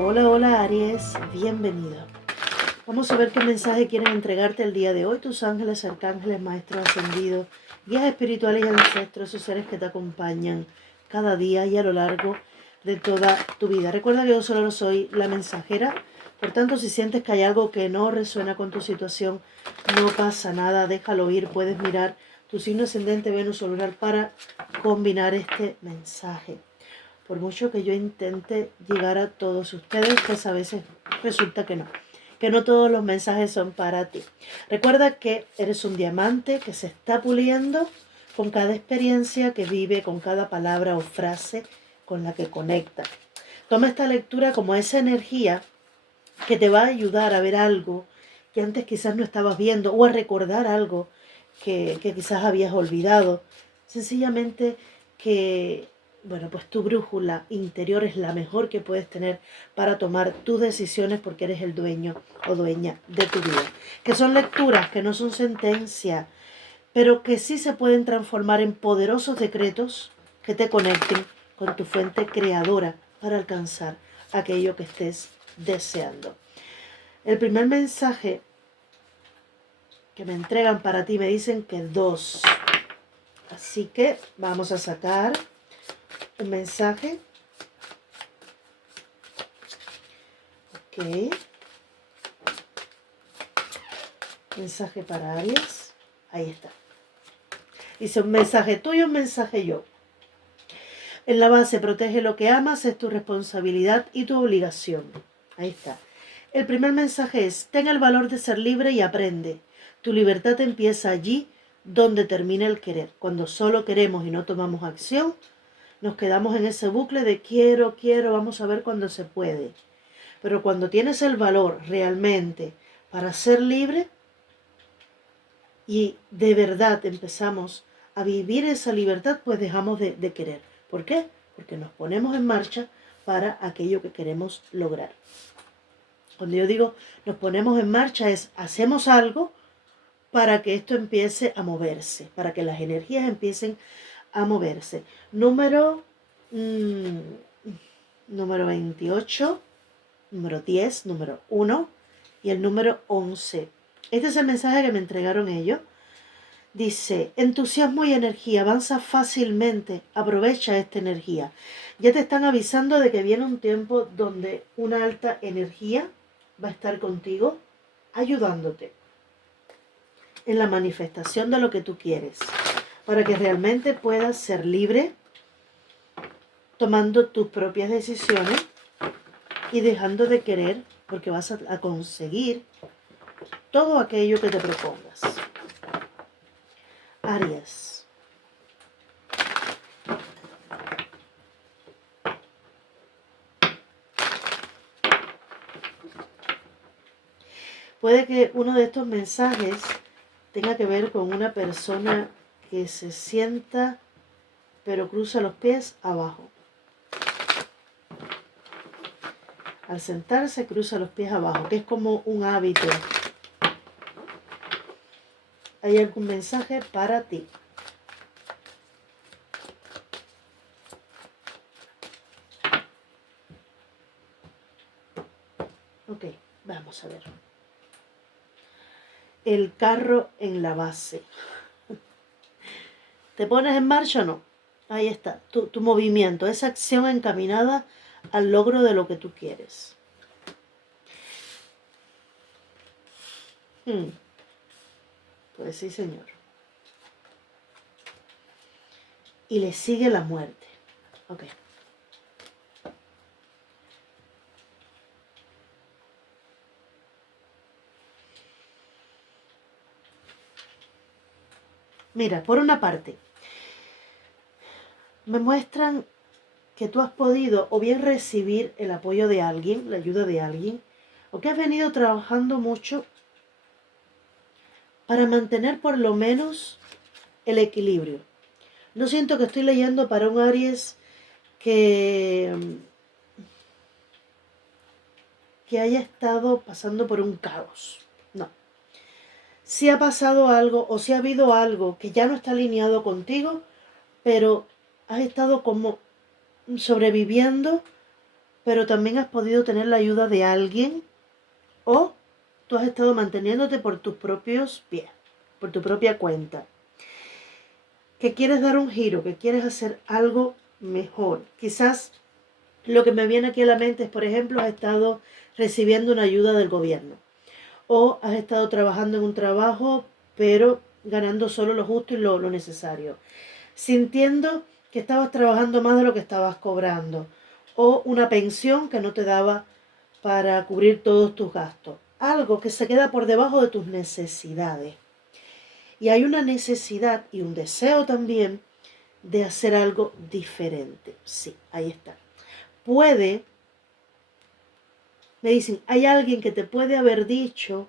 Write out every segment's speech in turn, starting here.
Hola, hola Aries, bienvenido. Vamos a ver qué mensaje quieren entregarte el día de hoy tus ángeles, arcángeles, maestros ascendidos, guías espirituales y ancestros, esos seres que te acompañan cada día y a lo largo de toda tu vida. Recuerda que yo solo soy la mensajera, por tanto si sientes que hay algo que no resuena con tu situación, no pasa nada, déjalo ir, puedes mirar tu signo ascendente, Venus o lunar para combinar este mensaje. Por mucho que yo intente llegar a todos ustedes, pues a veces resulta que no todos los mensajes son para ti. Recuerda que eres un diamante que se está puliendo con cada experiencia que vive, con cada palabra o frase con la que conecta. Toma esta lectura como esa energía que te va a ayudar a ver algo que antes quizás no estabas viendo o a recordar algo que quizás habías olvidado. Sencillamente que, bueno, pues tu brújula interior es la mejor que puedes tener para tomar tus decisiones porque eres el dueño o dueña de tu vida. Que son lecturas, que no son sentencias, pero que sí se pueden transformar en poderosos decretos que te conecten con tu fuente creadora para alcanzar aquello que estés deseando. El primer mensaje que me entregan para ti me dicen que 2. Así que vamos a sacar un mensaje. Ok. Mensaje para Aries. Ahí está. Dice un mensaje tuyo, un mensaje yo. En la base, protege lo que amas, es tu responsabilidad y tu obligación. Ahí está. El primer mensaje es, ten el valor de ser libre y aprende. Tu libertad empieza allí donde termina el querer. Cuando solo queremos y no tomamos acción, nos quedamos en ese bucle de quiero, vamos a ver cuándo se puede. Pero cuando tienes el valor realmente para ser libre y de verdad empezamos a vivir esa libertad, pues dejamos de querer. ¿Por qué? Porque nos ponemos en marcha para aquello que queremos lograr. Cuando yo digo nos ponemos en marcha es hacemos algo para que esto empiece a moverse, para que las energías empiecen a moverse. Número 28, número 10, número 1 y el número 11. Este es el mensaje que me entregaron ellos. Dice, entusiasmo y energía, avanza fácilmente, aprovecha esta energía. Ya te están avisando de que viene un tiempo donde una alta energía va a estar contigo, ayudándote en la manifestación de lo que tú quieres, para que realmente puedas ser libre, tomando tus propias decisiones y dejando de querer, porque vas a conseguir todo aquello que te propongas. Aries. Puede que uno de estos mensajes tenga que ver con una persona que se sienta pero cruza los pies abajo. Al sentarse cruza los pies abajo, que es como un hábito. ¿Hay algún mensaje para ti? Ok, vamos a ver. El carro en la base. ¿Te pones en marcha o no? Ahí está, tu movimiento, esa acción encaminada al logro de lo que tú quieres. Pues sí, señor. Y le sigue la muerte. Ok. Mira, por una parte, me muestran que tú has podido o bien recibir el apoyo de alguien, la ayuda de alguien, o que has venido trabajando mucho para mantener por lo menos el equilibrio. No siento que estoy leyendo para un Aries que haya estado pasando por un caos. No. Si ha pasado algo o si ha habido algo que ya no está alineado contigo, pero has estado como sobreviviendo, pero también has podido tener la ayuda de alguien o tú has estado manteniéndote por tus propios pies, por tu propia cuenta. Que quieres dar un giro, que quieres hacer algo mejor. Quizás lo que me viene aquí a la mente es, por ejemplo, has estado recibiendo una ayuda del gobierno o has estado trabajando en un trabajo, pero ganando solo lo justo y lo necesario, sintiendo que estabas trabajando más de lo que estabas cobrando, o una pensión que no te daba para cubrir todos tus gastos, algo que se queda por debajo de tus necesidades. Y hay una necesidad y un deseo también de hacer algo diferente. Sí, ahí está. Me dicen, hay alguien que te puede haber dicho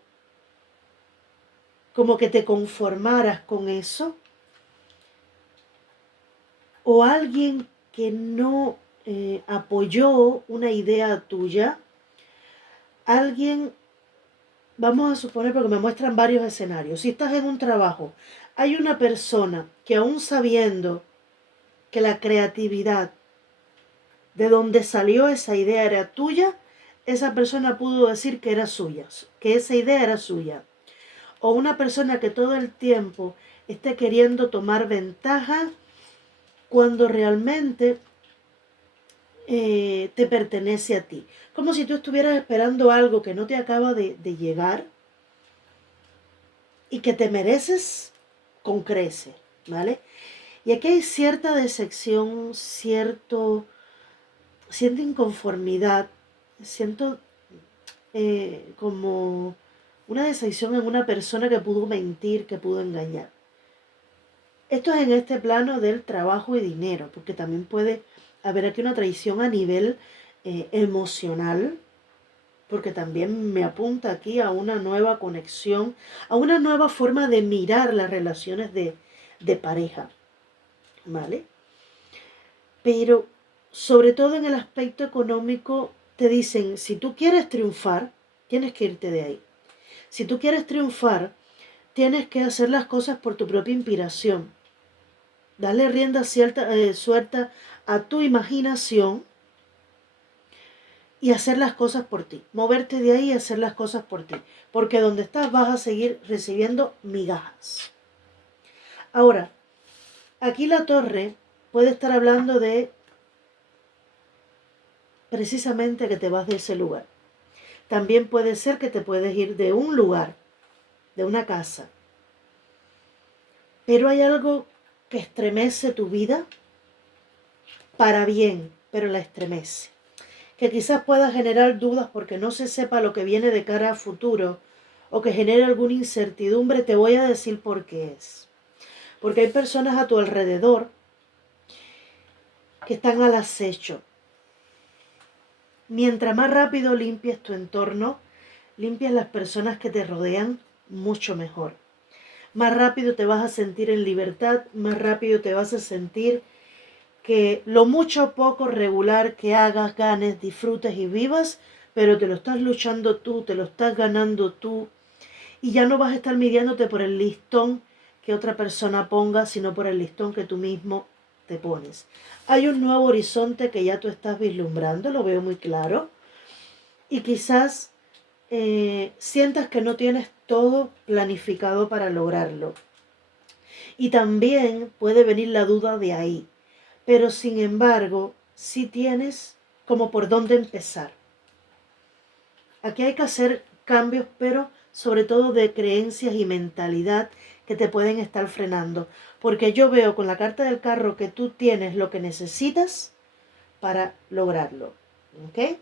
como que te conformaras con eso, o alguien que no apoyó una idea tuya, alguien, vamos a suponer, porque me muestran varios escenarios, si estás en un trabajo, hay una persona que aún sabiendo que la creatividad de donde salió esa idea era tuya, esa persona pudo decir que era suya, que esa idea era suya. O una persona que todo el tiempo esté queriendo tomar ventaja cuando realmente te pertenece a ti. Como si tú estuvieras esperando algo que no te acaba de llegar y que te mereces con creces, ¿vale? Y aquí hay cierta decepción, cierta inconformidad, siento como una decepción en una persona que pudo mentir, que pudo engañar. Esto es en este plano del trabajo y dinero, porque también puede haber aquí una traición a nivel emocional, porque también me apunta aquí a una nueva conexión, a una nueva forma de mirar las relaciones de pareja, ¿vale? Pero sobre todo en el aspecto económico te dicen, si tú quieres triunfar, tienes que irte de ahí. Si tú quieres triunfar, tienes que hacer las cosas por tu propia inspiración. Darle rienda suelta a tu imaginación y hacer las cosas por ti. Moverte de ahí y hacer las cosas por ti. Porque donde estás vas a seguir recibiendo migajas. Ahora, aquí la torre puede estar hablando de precisamente que te vas de ese lugar. También puede ser que te puedes ir de un lugar, de una casa. Pero hay algo que estremece tu vida para bien, pero la estremece. Que quizás pueda generar dudas porque no se sepa lo que viene de cara a futuro o que genere alguna incertidumbre, te voy a decir por qué es. Porque hay personas a tu alrededor que están al acecho. Mientras más rápido limpies tu entorno, limpias las personas que te rodean, mucho mejor. Más rápido te vas a sentir en libertad, más rápido te vas a sentir que lo mucho o poco regular que hagas, ganes, disfrutes y vivas, pero te lo estás luchando tú, te lo estás ganando tú, y ya no vas a estar midiéndote por el listón que otra persona ponga, sino por el listón que tú mismo te pones. Hay un nuevo horizonte que ya tú estás vislumbrando, lo veo muy claro, y quizás sientas que no tienes todo planificado para lograrlo. Y también puede venir la duda de ahí, pero sin embargo, sí tienes como por dónde empezar. Aquí hay que hacer cambios, pero sobre todo de creencias y mentalidad que te pueden estar frenando. Porque yo veo con la carta del carro que tú tienes lo que necesitas para lograrlo. ¿Ok?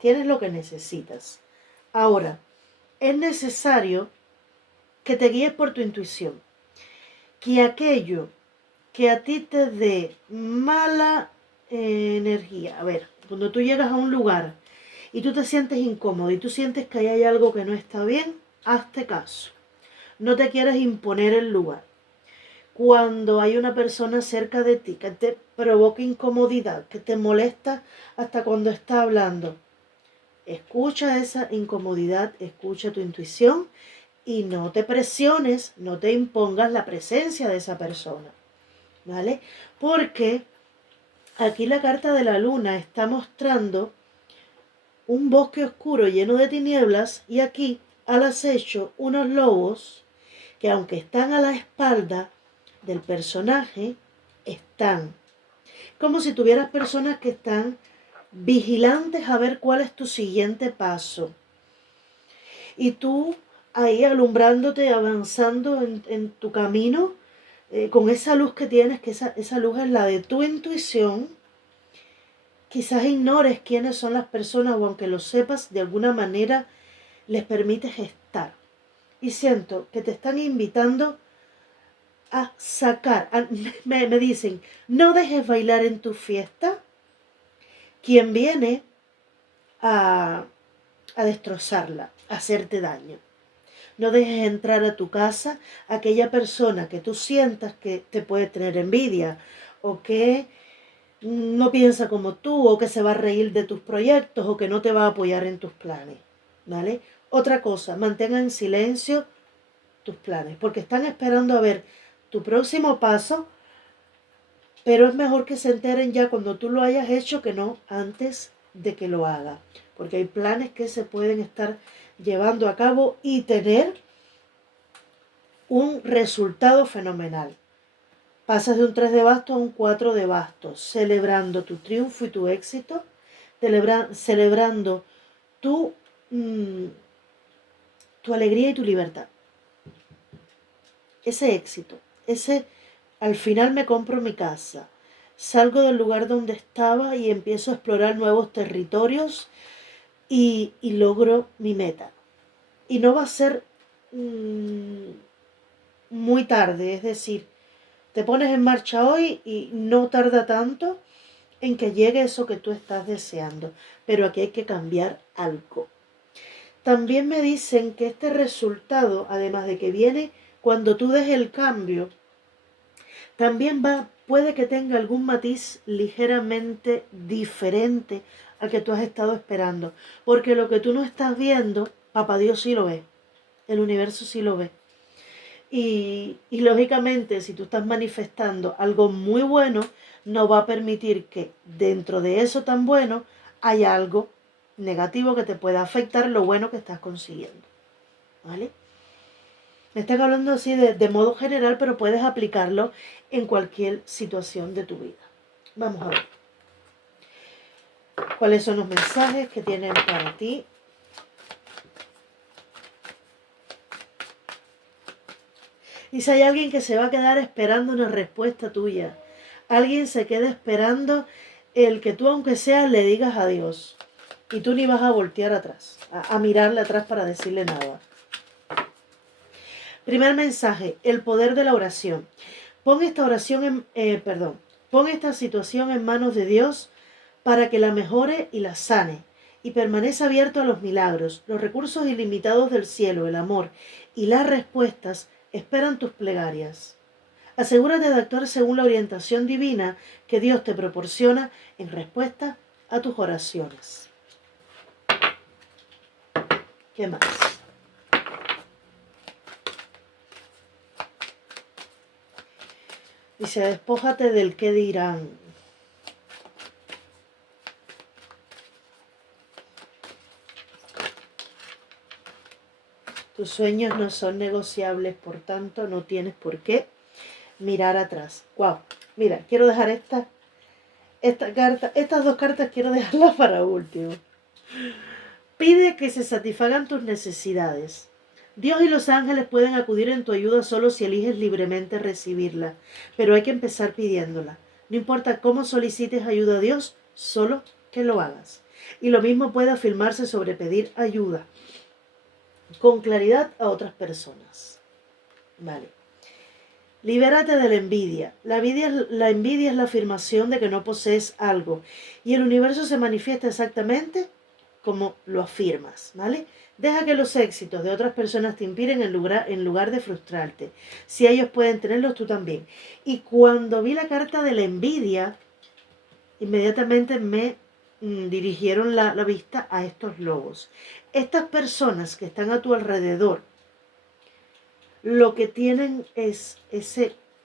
Tienes lo que necesitas. Ahora, es necesario que te guíes por tu intuición. Que aquello que a ti te dé mala energía. A ver, cuando tú llegas a un lugar y tú te sientes incómodo y tú sientes que ahí hay algo que no está bien, hazte caso. No te quieras imponer el lugar. Cuando hay una persona cerca de ti que te provoca incomodidad, que te molesta hasta cuando está hablando, escucha esa incomodidad, escucha tu intuición y no te presiones, no te impongas la presencia de esa persona, ¿vale? Porque aquí la carta de la luna está mostrando un bosque oscuro lleno de tinieblas y aquí al acecho unos lobos que aunque están a la espalda del personaje, están como si tuvieras personas que están vigilantes a ver cuál es tu siguiente paso. Y tú ahí alumbrándote, avanzando en tu camino, con esa luz que tienes, que esa luz es la de tu intuición. Quizás ignores quiénes son las personas o aunque lo sepas, de alguna manera les permites estar. Y siento que te están invitando a sacar, me dicen, no dejes bailar en tu fiesta quien viene a, a destrozarla, a hacerte daño. No dejes entrar a tu casa a aquella persona que tú sientas que te puede tener envidia o que no piensa como tú o que se va a reír de tus proyectos o que no te va a apoyar en tus planes, ¿vale? Otra cosa, mantenga en silencio tus planes porque están esperando a ver tu próximo paso, pero es mejor que se enteren ya cuando tú lo hayas hecho que no antes de que lo haga, porque hay planes que se pueden estar llevando a cabo y tener un resultado fenomenal. Pasas de un 3 de bastos a un 4 de bastos, celebrando tu triunfo y tu éxito, celebrando tu, tu alegría y tu libertad. Ese éxito, ese al final me compro mi casa, salgo del lugar donde estaba y empiezo a explorar nuevos territorios y logro mi meta. Y no va a ser muy tarde, es decir, te pones en marcha hoy y no tarda tanto en que llegue eso que tú estás deseando, pero aquí hay que cambiar algo. También me dicen que este resultado, además de que viene cuando tú des el cambio, también puede que tenga algún matiz ligeramente diferente al que tú has estado esperando, porque lo que tú no estás viendo, Papá Dios sí lo ve, el universo sí lo ve. Y lógicamente, si tú estás manifestando algo muy bueno, no va a permitir que dentro de eso tan bueno haya algo negativo que te pueda afectar lo bueno que estás consiguiendo. ¿Vale? Me están hablando así de modo general, pero puedes aplicarlo en cualquier situación de tu vida. Vamos a ver. ¿Cuáles son los mensajes que tienen para ti? Y si hay alguien que se va a quedar esperando una respuesta tuya, alguien se queda esperando el que tú, aunque sea, le digas adiós. Y tú ni vas a voltear atrás, a mirarle atrás para decirle nada. Primer mensaje, el poder de la oración. Pon esta pon esta situación en manos de Dios para que la mejore y la sane. Y permanece abierto a los milagros, los recursos ilimitados del cielo, el amor y las respuestas esperan tus plegarias. Asegúrate de actuar según la orientación divina que Dios te proporciona en respuesta a tus oraciones. ¿Qué más? Dice, despójate del qué dirán. Tus sueños no son negociables, por tanto no tienes por qué mirar atrás. Wow, mira, quiero dejar esta carta, estas dos cartas quiero dejarlas para último. Pide que se satisfagan tus necesidades. Dios y los ángeles pueden acudir en tu ayuda solo si eliges libremente recibirla, pero hay que empezar pidiéndola. No importa cómo solicites ayuda a Dios, solo que lo hagas. Y lo mismo puede afirmarse sobre pedir ayuda con claridad a otras personas. Vale. Libérate de la envidia. La envidia es la afirmación de que no posees algo y el universo se manifiesta exactamente como lo afirmas, ¿vale? Deja que los éxitos de otras personas te inspiren en lugar de frustrarte. Si ellos pueden tenerlos, tú también. Y cuando vi la carta de la envidia, inmediatamente me dirigieron la vista a estos lobos. Estas personas que están a tu alrededor, lo que tienen es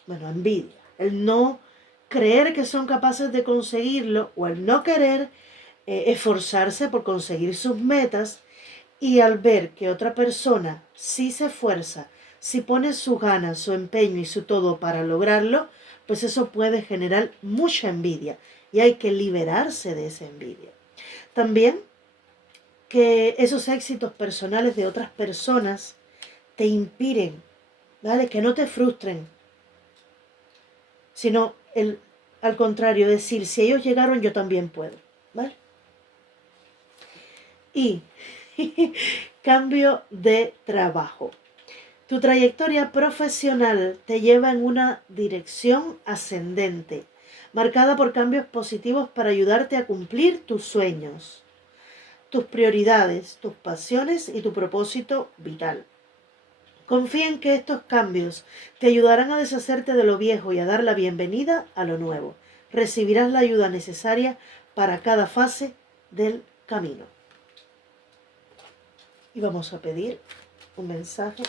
envidia. El no creer que son capaces de conseguirlo o el no querer esforzarse por conseguir sus metas, y al ver que otra persona sí se esfuerza, si pone su ganas, su empeño y su todo para lograrlo, pues eso puede generar mucha envidia y hay que liberarse de esa envidia. También que esos éxitos personales de otras personas te inspiren, ¿vale? Que no te frustren, sino al contrario, decir, si ellos llegaron, yo también puedo, ¿vale? Y cambio de trabajo. Tu trayectoria profesional te lleva en una dirección ascendente, marcada por cambios positivos para ayudarte a cumplir tus sueños, tus prioridades, tus pasiones y tu propósito vital. Confía en que estos cambios te ayudarán a deshacerte de lo viejo y a dar la bienvenida a lo nuevo. Recibirás la ayuda necesaria para cada fase del camino. Y vamos a pedir un mensaje.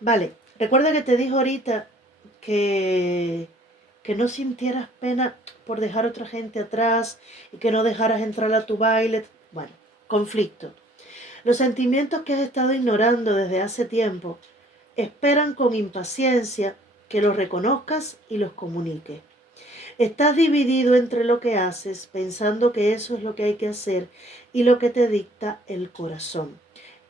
Vale, recuerda que te dijo ahorita que no sintieras pena por dejar a otra gente atrás y que no dejaras entrar a tu baile. Bueno, conflicto. Los sentimientos que has estado ignorando desde hace tiempo esperan con impaciencia que los reconozcas y los comuniques. Estás dividido entre lo que haces, pensando que eso es lo que hay que hacer, y lo que te dicta el corazón.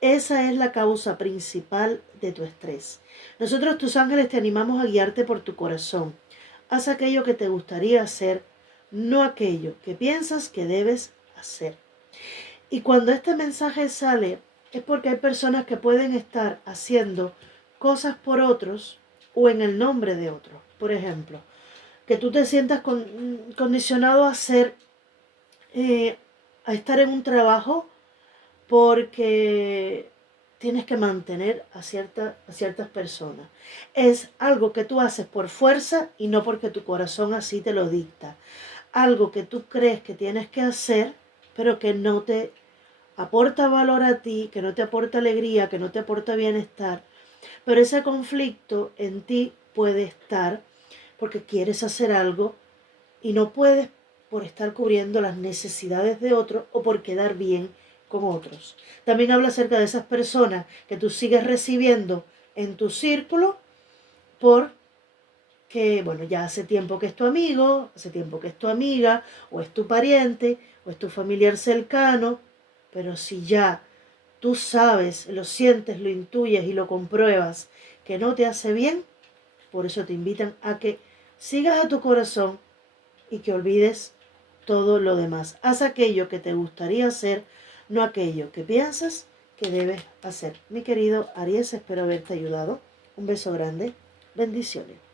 Esa es la causa principal de tu estrés. Nosotros, tus ángeles, te animamos a guiarte por tu corazón. Haz aquello que te gustaría hacer, no aquello que piensas que debes hacer. Y cuando este mensaje sale, es porque hay personas que pueden estar haciendo cosas por otros o en el nombre de otros. Por ejemplo, que tú te sientas condicionado a hacer, a estar en un trabajo porque tienes que mantener a ciertas personas. Es algo que tú haces por fuerza y no porque tu corazón así te lo dicta. Algo que tú crees que tienes que hacer, pero que no te aporta valor a ti, que no te aporta alegría, que no te aporta bienestar. Pero ese conflicto en ti puede estar porque quieres hacer algo y no puedes por estar cubriendo las necesidades de otros o por quedar bien con otros. También habla acerca de esas personas que tú sigues recibiendo en tu círculo porque, bueno, ya hace tiempo que es tu amigo, hace tiempo que es tu amiga, o es tu pariente, o es tu familiar cercano, pero si ya tú sabes, lo sientes, lo intuyes y lo compruebas que no te hace bien, por eso te invitan a que sigas a tu corazón y que olvides todo lo demás. Haz aquello que te gustaría hacer, no aquello que piensas que debes hacer. Mi querido Aries, espero haberte ayudado. Un beso grande. Bendiciones.